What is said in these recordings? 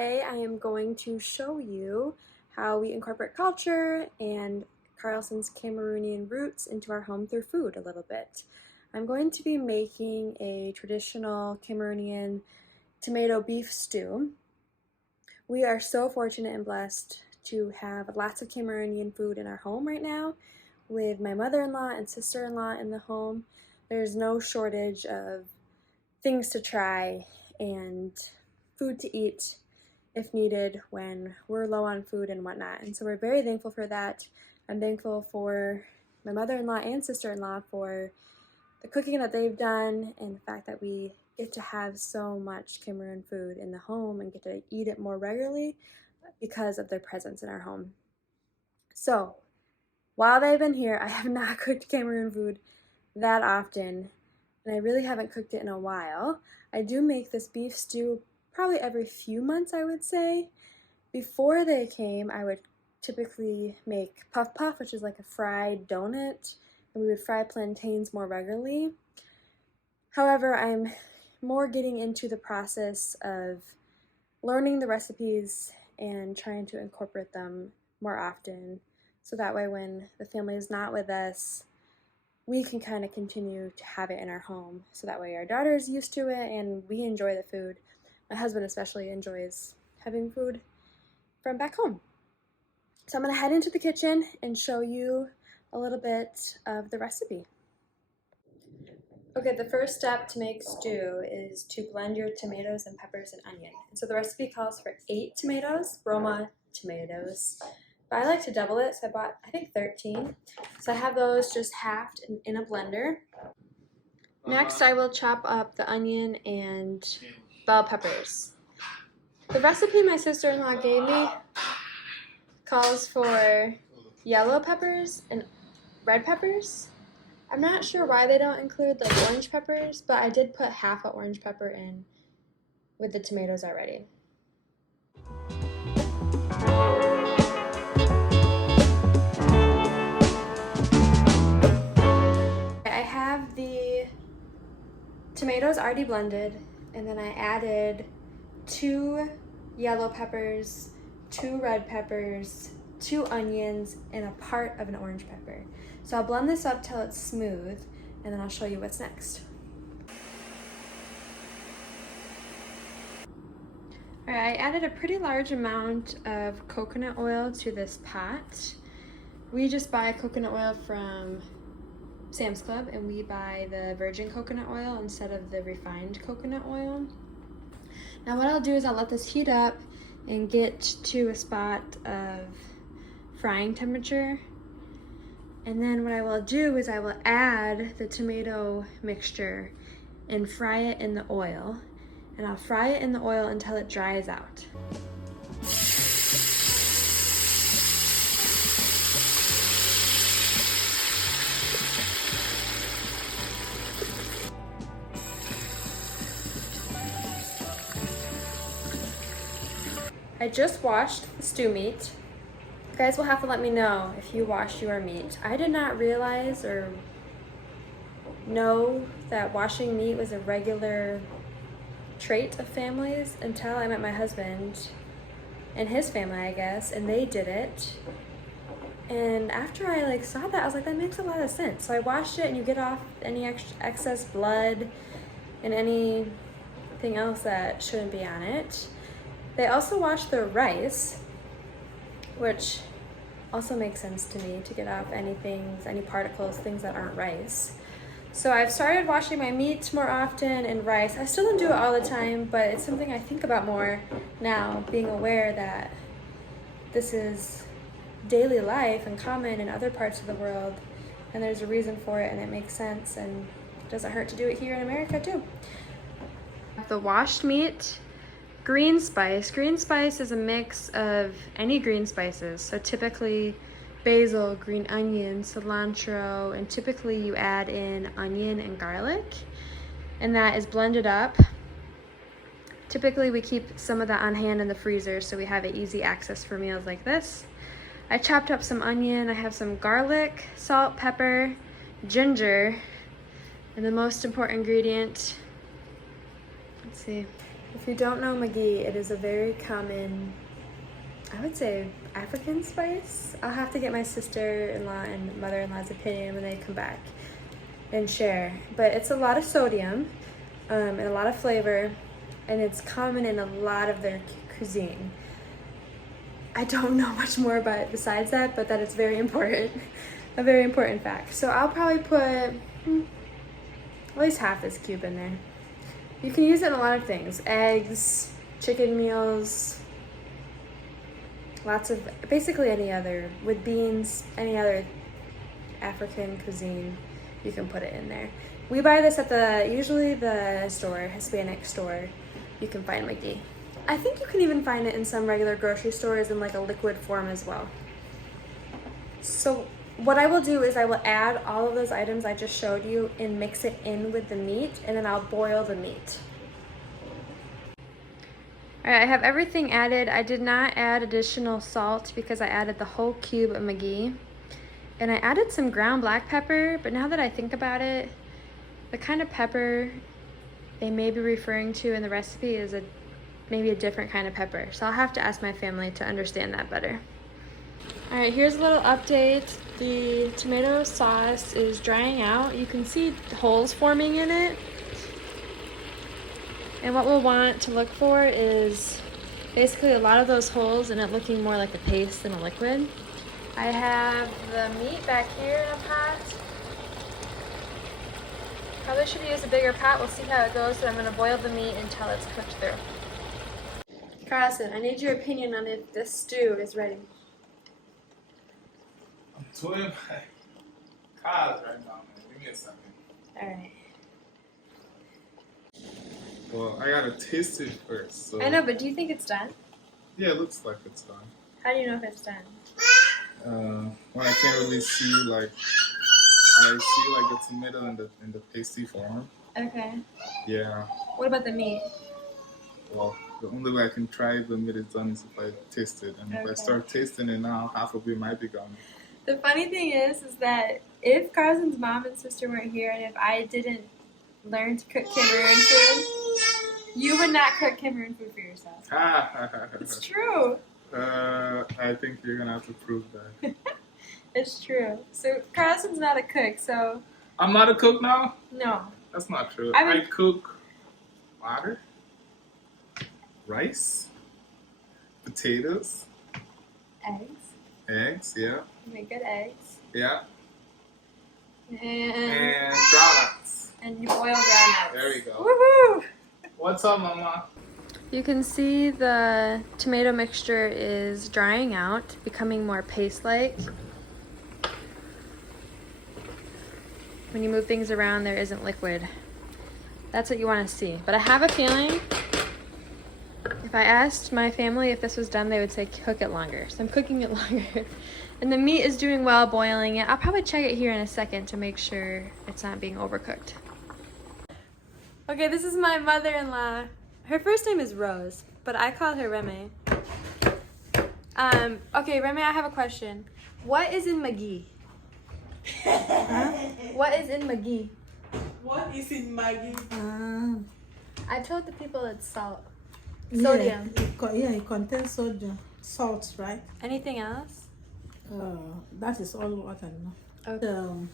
today I am going to show you how we incorporate culture and Carlson's Cameroonian roots into our home through food a little bit. I'm going to be making a traditional Cameroonian tomato beef stew. We are so fortunate and blessed to have lots of Cameroonian food in our home right now. With my mother-in-law and sister-in-law in the home, there's no shortage of things to try and food to eat if needed when we're low on food and whatnot. And so we're very thankful for that. I'm thankful for my mother-in-law and sister-in-law for the cooking that they've done and the fact that we get to have so much Cameroon food in the home and get to eat it more regularly because of their presence in our home. So while they've been here, I have not cooked Cameroon food that often, and I really haven't cooked it in a while. I do make this beef stew probably every few months, I would say. Before they came, I would typically make puff puff, which is like a fried donut, and we would fry plantains more regularly. However, I'm more getting into the process of learning the recipes and trying to incorporate them more often, so that way when the family is not with us, we can kind of continue to have it in our home. So that way our daughter's used to it and we enjoy the food. My husband especially enjoys having food from back home. So I'm gonna head into the kitchen and show you a little bit of the recipe. Okay, the first step to make stew is to blend your tomatoes and peppers and onion. And so the recipe calls for 8 tomatoes, Roma tomatoes. But I like to double it, so I bought, I think, 13. So I have those just halved in a blender. Next, I will chop up the onion and bell peppers. The recipe my sister-in-law gave me calls for yellow peppers and red peppers. I'm not sure why they don't include like orange peppers, but I did put half an orange pepper in with the tomatoes already. I have the tomatoes already blended, and then I added 2 yellow peppers, 2 red peppers, 2 onions, and a part of an orange pepper. So I'll blend this up till it's smooth, and then I'll show you what's next. All right, I added a pretty large amount of coconut oil to this pot. We just buy coconut oil from Sam's Club, and we buy the virgin coconut oil instead of the refined coconut oil. Now what I'll do is I'll let this heat up and get to a spot of frying temperature. And then what I will do is I will add the tomato mixture and fry it in the oil. And I'll fry it in the oil until it dries out. I just washed the stew meat. You guys will have to let me know if you washed your meat. I did not realize or know that washing meat was a regular trait of families until I met my husband and his family, I guess, and they did it. And after I saw that, I was like, that makes a lot of sense. So I washed it, and you get off any excess blood and anything else that shouldn't be on it. They also wash their rice, which also makes sense to me, to get off any particles, things that aren't rice. So I've started washing my meat more often and rice. I still don't do it all the time, but it's something I think about more now, being aware that this is daily life and common in other parts of the world, and there's a reason for it, and it makes sense, and it doesn't hurt to do it here in America too. The washed meat. Green spice. Green spice is a mix of any green spices. So typically basil, green onion, cilantro, and typically you add in onion and garlic, and that is blended up. Typically we keep some of that on hand in the freezer so we have easy access for meals like this. I chopped up some onion, I have some garlic, salt, pepper, ginger, and the most important ingredient, let's see, If you don't know maggi, it is a very common, I would say, African spice. I'll have to get my sister-in-law and mother-in-law's opinion when they come back and share. But it's a lot of sodium and a lot of flavor, and it's common in a lot of their cuisine. I don't know much more about it besides that, but that it's very important, a very important fact. So I'll probably put at least half this cube in there. You can use it in a lot of things: eggs, chicken meals, lots of, basically any other, with beans, any other African cuisine, you can put it in there. We buy this at usually the store, Hispanic store. You can find maggi. I think you can even find it in some regular grocery stores in like a liquid form as well. So what I will do is I will add all of those items I just showed you and mix it in with the meat, and then I'll boil the meat. All right, I have everything added. I did not add additional salt because I added the whole cube of maggi. And I added some ground black pepper, but now that I think about it, the kind of pepper they may be referring to in the recipe is maybe a different kind of pepper. So I'll have to ask my family to understand that better. All right, here's a little update. The tomato sauce is drying out. You can see holes forming in it. And what we'll want to look for is basically a lot of those holes and it looking more like a paste than a liquid. I have the meat back here in a pot. Probably should use a bigger pot. We'll see how it goes, but I'm going to boil the meat until it's cooked through. Carlson, I need your opinion on if this stew is ready. I'm doing my cards right now, man. Give me a second. Alright. Well, I gotta taste it first. So. I know, but do you think it's done? Yeah, it looks like it's done. How do you know if it's done? When I can't really see, like, I see like the tomato in the pasty form. Okay. Yeah. What about the meat? Well, the only way I can try if the meat is done is if I taste it, and if I start tasting it now, half of it might be gone. The funny thing is that if Carson's mom and sister weren't here, and if I didn't learn to cook Cameroon food, you would not cook Cameroon food for yourself. It's true. I think you're gonna have to prove that. It's true. So Carson's not a cook, so. I'm not a cook now? No. That's not true. I mean, I cook water, rice, potatoes, eggs, yeah. You make good eggs. Yeah. And groundnuts. And you boil groundnuts. There we go. Woohoo! What's up, Mama? You can see the tomato mixture is drying out, becoming more paste-like. When you move things around, there isn't liquid. That's what you want to see. But I have a feeling if I asked my family if this was done, they would say cook it longer. So I'm cooking it longer. And the meat is doing well boiling it. I'll probably check it here in a second to make sure it's not being overcooked. Okay, this is my mother-in-law. Her first name is Rose, but I call her Reme. Okay, Reme, I have a question. What is in maggi? Huh? What is in maggi? What is in maggi? I told the people it's salt. Sodium. Yeah, it contains sodium, salt, right? Anything else? That is all what I know. Okay.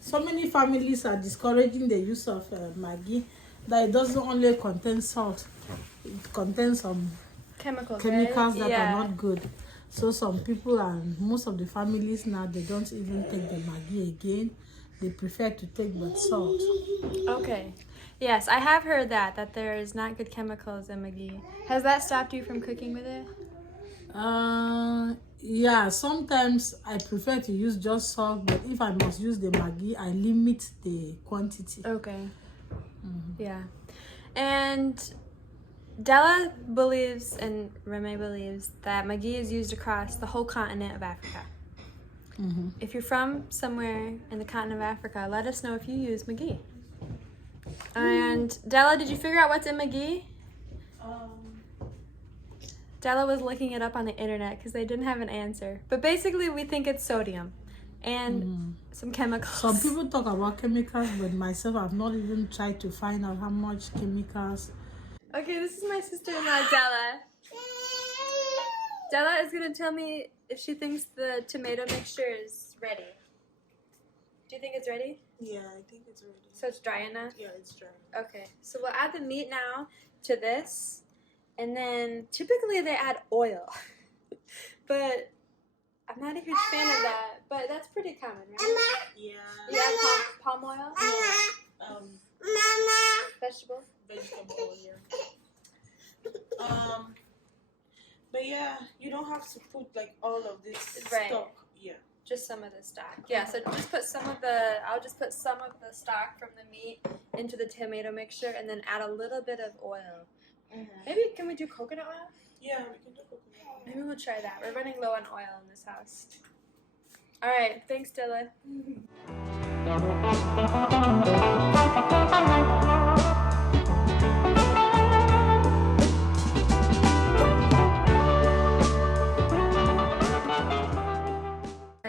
So many families are discouraging the use of maggi, that it doesn't only contain salt, it contains some Chemicals that yeah. are not good. So some people and most of the families now, they don't even take the maggi again. They prefer to take but salt. Okay. Yes, I have heard that there is not good chemicals in maggi. Has that stopped you from cooking with it? Yeah, sometimes I prefer to use just salt, but if I must use the maggi, I limit the quantity. Okay. Yeah. And Della believes, and Reme believes, that maggi is used across the whole continent of Africa. If you're from somewhere in the continent of Africa, let us know if you use maggi. And Della, did you figure out what's in maggi? Della was looking it up on the internet because they didn't have an answer. But basically, we think it's sodium and some chemicals. Some people talk about chemicals, but myself, I've not even tried to find out how much chemicals. Okay, this is my sister-in-law, Della. Della is gonna tell me if she thinks the tomato mixture is ready. Do you think it's ready? Yeah, I think it's ready. So it's dry enough? Yeah, it's dry. Okay, so we'll add the meat now to this, and then typically they add oil, but I'm not a huge fan of that, but that's pretty common, right? Yeah. You add palm oil? No. Vegetable? Vegetable oil, yeah. But yeah, you don't have to put like all of this stock. Yeah. Just some of the stock. Yeah, so just put some of I'll just put some of the stock from the meat into the tomato mixture and then add a little bit of oil. Maybe, can we do coconut oil? Yeah, we can do coconut oil. Maybe we'll try that. We're running low on oil in this house. All right, thanks, Dylan.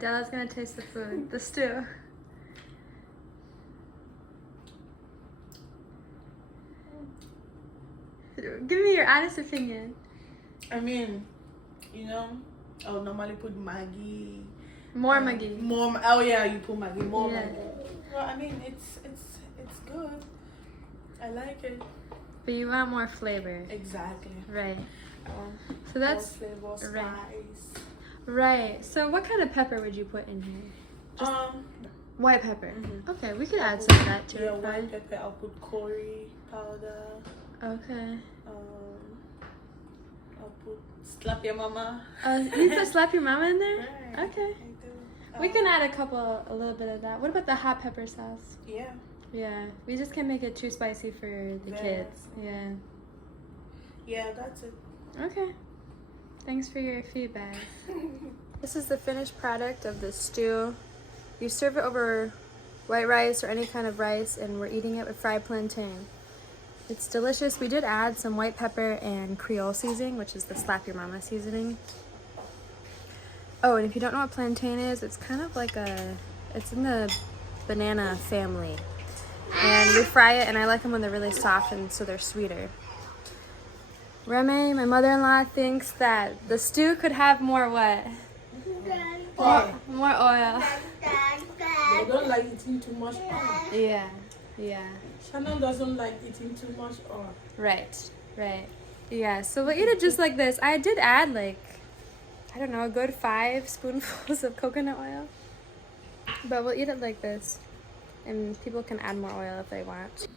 Della's gonna taste the food, the stew. Give me your honest opinion. I mean, you know, I would normally put maggi. More maggi. More. Oh yeah, you put maggi. More Yeah. maggi. Well, I mean, it's good. I like it. But you want more flavor. Exactly. Right. So that's more flavor, right. spice. Right. So what kind of pepper would you put in here? Just white pepper. Okay, we could add some of that to Yeah, it. white pepper. I'll put curry powder. Okay. I'll put slap your mama. You put slap your mama in there? Right, Okay. I do. We can add a little bit of that. What about the hot pepper sauce? Yeah. Yeah, we just can't make it too spicy for the kids. Yeah. Yeah, that's it. Okay. Thanks for your feedback. This is the finished product of the stew. You serve it over white rice or any kind of rice, and we're eating it with fried plantain. It's delicious. We did add some white pepper and Creole seasoning, which is the slap your mama seasoning. Oh, and if you don't know what plantain is, it's kind of like it's in the banana family. And we fry it, and I like them when they're really soft and so they're sweeter. Remy, my mother-in-law, thinks that the stew could have more what? More oil. They don't like eating too much oil. Yeah, yeah. Shannon doesn't like eating too much oil. Right, right. Yeah, so we'll eat it just like this. I did add like, I don't know, a good 5 spoonfuls of coconut oil. But we'll eat it like this. And people can add more oil if they want.